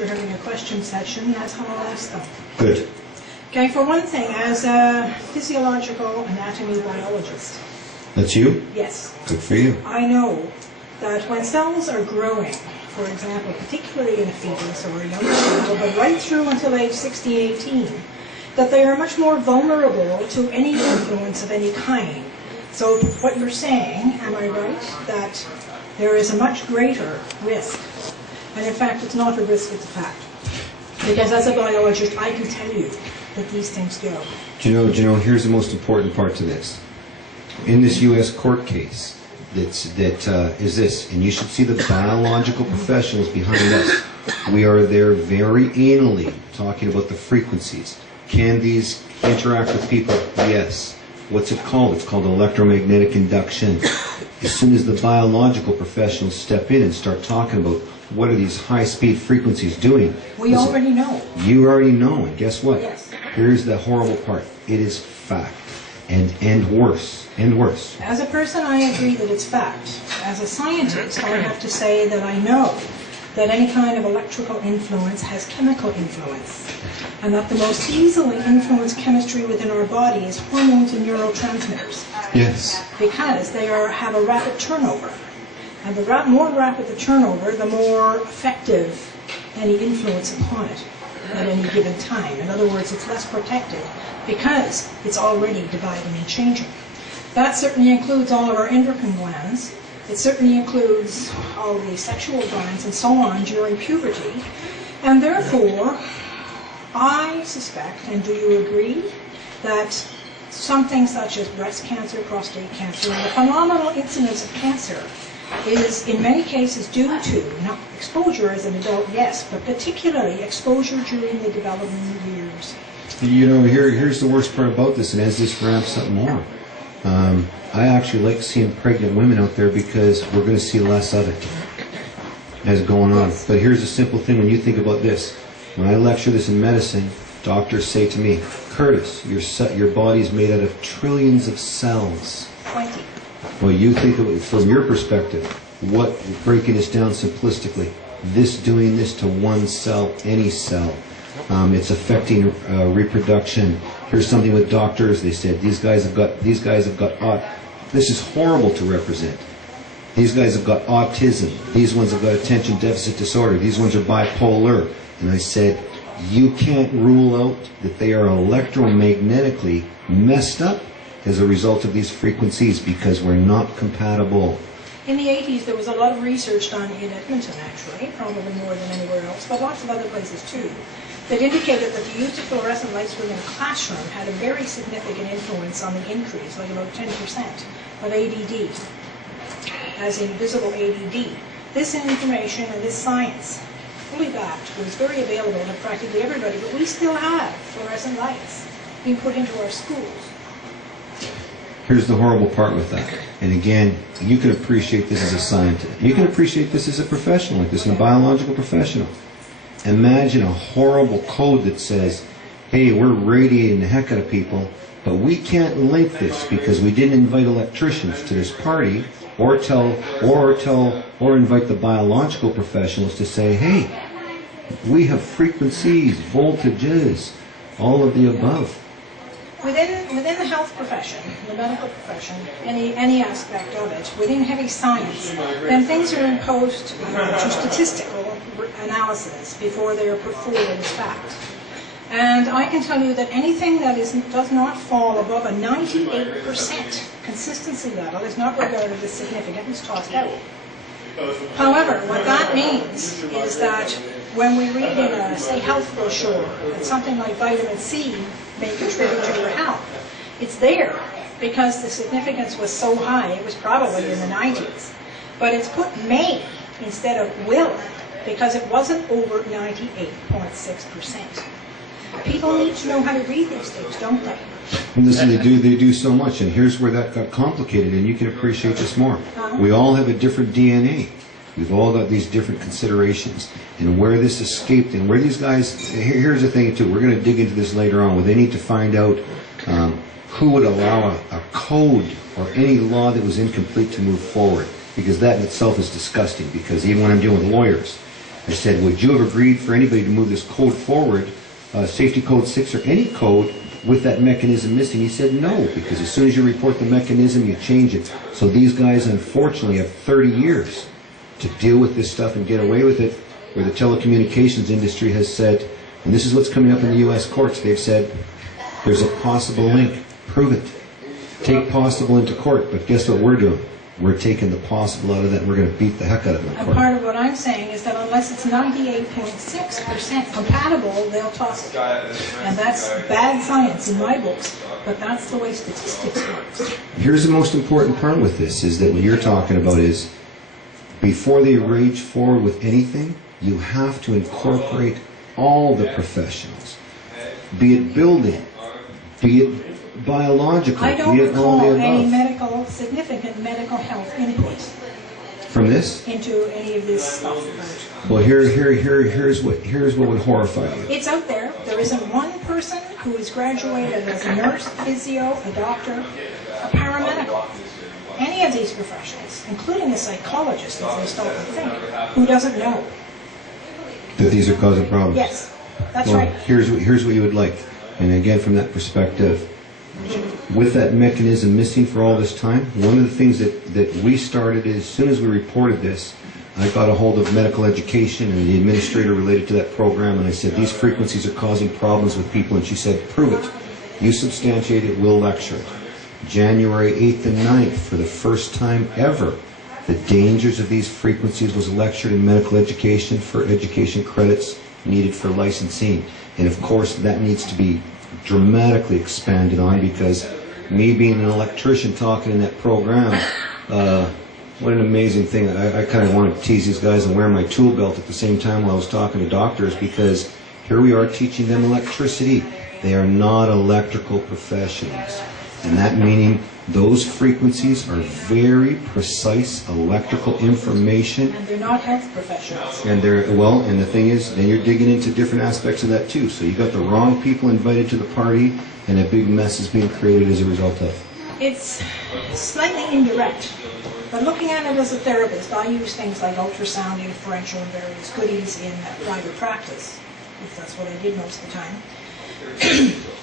We're having a question session, that's how I'll ask them. Good. Okay, for one thing, as a physiological anatomy biologist. That's you? Yes. Good for you. I know that when cells are growing, for example, particularly in a fetus or a young child, but right through until age 16, 18, that they are much more vulnerable to any influence of any kind. So what you're saying, am I right, that there is a much greater risk? And in fact, it's not a risk, it's a fact. Because as a biologist, I can tell you that these things go. Do you know, here's the most important part to this. In this U.S. court case, is this, and you should see the biological professionals behind us. We are there very anally talking about the frequencies. Can these interact with people? Yes. What's it called? It's called electromagnetic induction. As soon as the biological professionals step in and start talking about what are these high-speed frequencies doing? We already know. You already know, and guess what? Yes. Here's the horrible part. It is fact. And worse. And worse. As a person, I agree that it's fact. As a scientist, I have to say that I know that any kind of electrical influence has chemical influence, and that the most easily influenced chemistry within our body is hormones and neurotransmitters. Yes. Because they have a rapid turnover. And the more rapid the turnover, the more effective any influence upon it at any given time. In other words, it's less protected because it's already dividing and changing. That certainly includes all of our endocrine glands. It certainly includes all the sexual glands and so on during puberty. And therefore, I suspect, and do you agree, that something such as breast cancer, prostate cancer, and the phenomenal incidence of cancer is in many cases due to, not exposure as an adult, yes, but particularly exposure during the development years. You know, here's the worst part about this, and as this ramps up more, I actually like seeing pregnant women out there because we're going to see less of it as going on. But here's a simple thing when you think about this. When I lecture this in medicine, doctors say to me, Curtis, your body's made out of trillions of cells. 20. Well, you think of it from your perspective, breaking this down simplistically, this doing this to one cell, any cell. It's affecting reproduction. Here's something with doctors. They said these guys have got this is horrible to represent. These guys have got autism. These ones have got attention deficit disorder. These ones are bipolar. And I said, you can't rule out that they are electromagnetically messed up as a result of these frequencies because we're not compatible. In the 80s, there was a lot of research done in Edmonton, actually, probably more than anywhere else, but lots of other places too, that indicated that the use of fluorescent lights within a classroom had a very significant influence on the increase, like about 10% of ADD, as in visible ADD. This information and this science, fully backed, was very available to practically everybody, but we still have fluorescent lights being put into our schools. Here's the horrible part with that. And again, you can appreciate this as a scientist. You can appreciate this as a professional, like this, a biological professional. Imagine a horrible code that says, hey, we're radiating the heck out of people, but we can't link this because we didn't invite electricians to this party, or invite the biological professionals to say, hey, we have frequencies, voltages, all of the above. Within the health profession, the medical profession, any aspect of it, within heavy science, then things are imposed to statistical analysis before they are put forward as fact. And I can tell you that anything that does not fall above a 98% consistency level is not regarded as significant and is tossed out. However, what that means is that when we read in a, say, health brochure that something like vitamin C may contribute to your health, it's there because the significance was so high, it was probably in the 90s. But it's put may instead of will because it wasn't over 98.6%. People need to know how to read these things, don't they? Listen, they do so much, and here's where that got complicated, and you can appreciate this more. We all have a different DNA. We've all got these different considerations, and where this escaped, and where these guys, here's the thing too, we're going to dig into this later on, where they need to find out who would allow a code or any law that was incomplete to move forward, because that in itself is disgusting, because even when I'm dealing with lawyers, I said, would you have agreed for anybody to move this code forward, safety code 6 or any code, with that mechanism missing? He said no, because as soon as you report the mechanism, you change it. So these guys, unfortunately, have 30 years to deal with this stuff and get away with it, where the telecommunications industry has said, and this is what's coming up in the U.S. courts, they've said, there's a possible link. Prove it. Take possible into court. But guess what we're doing? We're taking the possible out of that, and we're going to beat the heck out of it in court. And part of what I'm saying is that unless it's 98.6% compatible, they'll toss it. And that's bad science in my books, but that's the way statistics works. Here's the most important part with this, is that what you're talking about is, before they rage forward with anything, you have to incorporate all the professionals, be it building, be it biological, I don't be it all recall the any significant medical health input from this? into any of this stuff. Well, here's what would horrify you. It's out there. There isn't one person who is graduated as a nurse, physio, a doctor, a paramedic, any of these professionals, including a psychologist, as they stop and think, who doesn't know. That these are causing problems? Yes, that's well, right. Here's what you would like. And again, from that perspective, with that mechanism missing for all this time, one of the things that we started is, as soon as we reported this, I got a hold of medical education and the administrator related to that program, and I said, these frequencies are causing problems with people, and she said, prove it. You substantiate it, we'll lecture it. January 8th and 9th, for the first time ever, the dangers of these frequencies was lectured in medical education for education credits needed for licensing. And of course, that needs to be dramatically expanded on, because me being an electrician talking in that program, what an amazing thing. I kind of wanted to tease these guys and wear my tool belt at the same time while I was talking to doctors, because here we are teaching them electricity. They are not electrical professionals. And that meaning those frequencies are very precise electrical information. And they're not health professionals. And and the thing is, then you're digging into different aspects of that too. So you got the wrong people invited to the party, and a big mess is being created as a result of. It's slightly indirect, but looking at it as a therapist, I use things like ultrasound, differential, and various goodies in private practice, if that's what I did most of the time.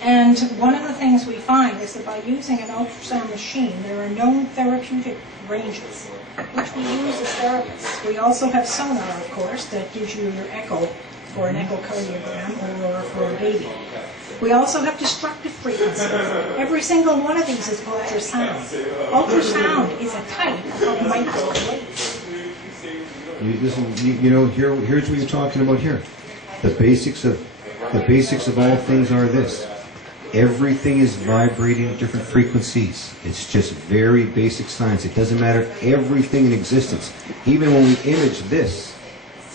And one of the things we find is that by using an ultrasound machine, there are known therapeutic ranges, which we use as therapists. We also have sonar, of course, that gives you your echo for an echocardiogram or for a baby. We also have destructive frequencies. Every single one of these is ultrasound. Ultrasound is a type of microwave. Here's what you're talking about here. The basics of all things are this. Everything is vibrating at different frequencies. It's just very basic science. It doesn't matter everything in existence. Even when we image this,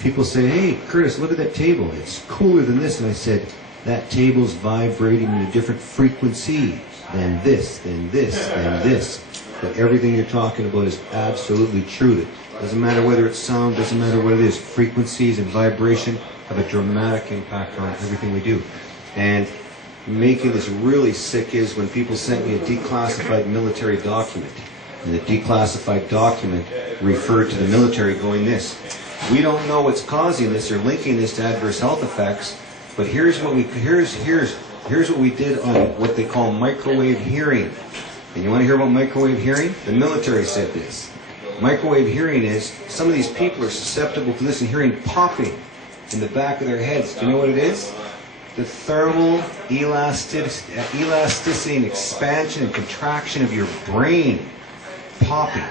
people say, hey, Curtis, look at that table. It's cooler than this. And I said, that table's vibrating at a different frequency than this, than this, than this. But everything you're talking about is absolutely true. It doesn't matter whether it's sound, doesn't matter what it is. Frequencies and vibration have a dramatic impact on everything we do. And making this really sick is when people sent me a declassified military document. And the declassified document referred to the military going this. We don't know what's causing this or linking this to adverse health effects, but here's what we did on what they call microwave hearing. And you want to hear about microwave hearing? The military said this. Microwave hearing is, some of these people are susceptible to this and hearing popping in the back of their heads. Do you know what it is? The thermal elasticity and expansion and contraction of your brain popping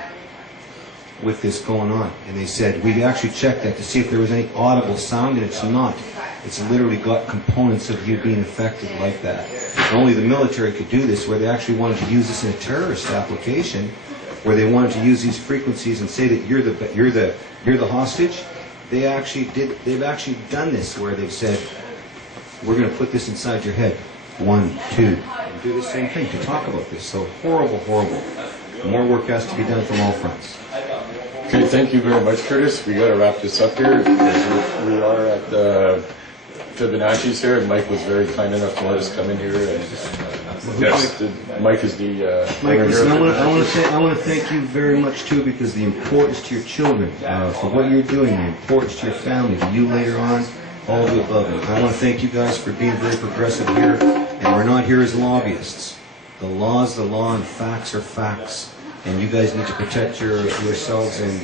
with this going on. And they said, we actually checked that to see if there was any audible sound, and it's not. It's literally got components of you being affected like that. Only the military could do this, where they actually wanted to use this in a terrorist application, where they wanted to use these frequencies and say that you're the hostage. They've actually done this, where they've said, we're going to put this inside your head. 1, 2, and do the same thing to talk about this. So horrible, horrible. More work has to be done from all fronts. Okay, thank you very much, Curtis. We got to wrap this up here. We are at the Fibonacci's here, and Mike was very kind enough to let us come in here and Yes, Mike is the... Mike, owner listen, here. I want to thank you very much too, because the importance to your children, for what you're doing, the importance to your family, to you later on, all the above. And I want to thank you guys for being very progressive here, and we're not here as lobbyists. The law is the law, and facts are facts. And you guys need to protect yourselves and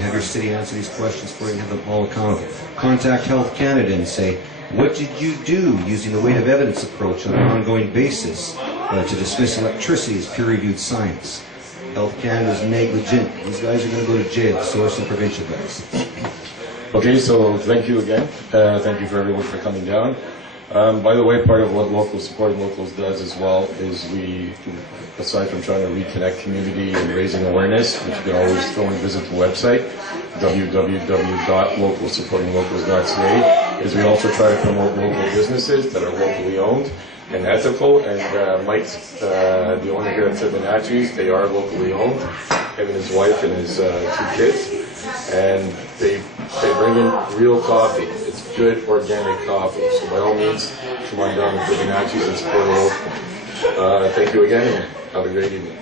have your city answer these questions for you and have them all accountable. Contact Health Canada and say, what did you do using the weight of evidence approach on an ongoing basis to dismiss electricity as peer-reviewed science? Health Canada is negligent. These guys are going to go to jail. So are some provincial guys. Okay, so thank you again. Thank you for everyone for coming down. By the way, part of what Supporting Locals does as well is we, aside from trying to reconnect community and raising awareness, which you can always go and visit the website, www.supportinglocals.ca, is we also try to promote local businesses that are locally owned and ethical. And Mike's the owner here at Bennett. They are locally owned, him and his wife and his 2 kids. And they bring in real coffee. It's good organic coffee. So by all means, come on down to Bennett and support local. Thank you again, and have a great evening.